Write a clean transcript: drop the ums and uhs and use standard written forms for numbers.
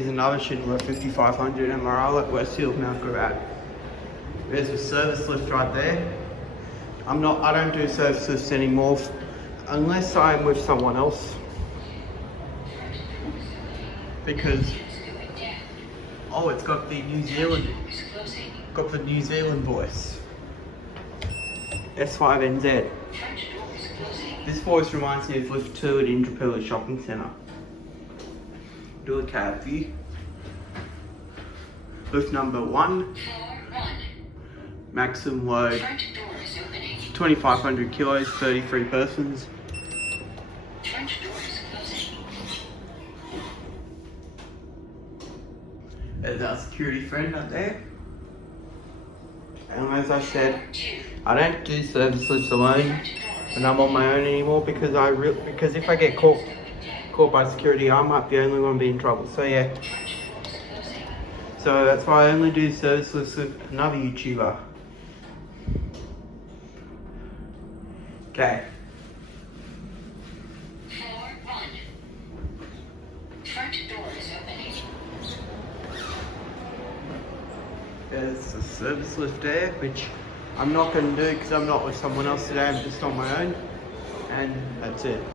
Here's another Schindler 5500 MRL at Westfield, Mount Gravatt. There's a service lift right there. I don't do service lifts anymore unless I'm with someone else, because it's got the New Zealand voice. S5NZ. This voice reminds me of lift 2 at Intrapilla Shopping Centre. Do a cab view. Lift number 1. Maximum load 2,500 kilos, 33 persons. There's our security friend up there. And as I said, I don't do service lifts alone when I'm on my own anymore, because if I get caught by security, I might be the only one being in trouble. So yeah. So that's why I only do service lifts with another YouTuber. Okay. Floor 1. Front door is opening. There's a service lift there, which I'm not going to do because I'm not with someone else today. I'm just on my own. And that's it.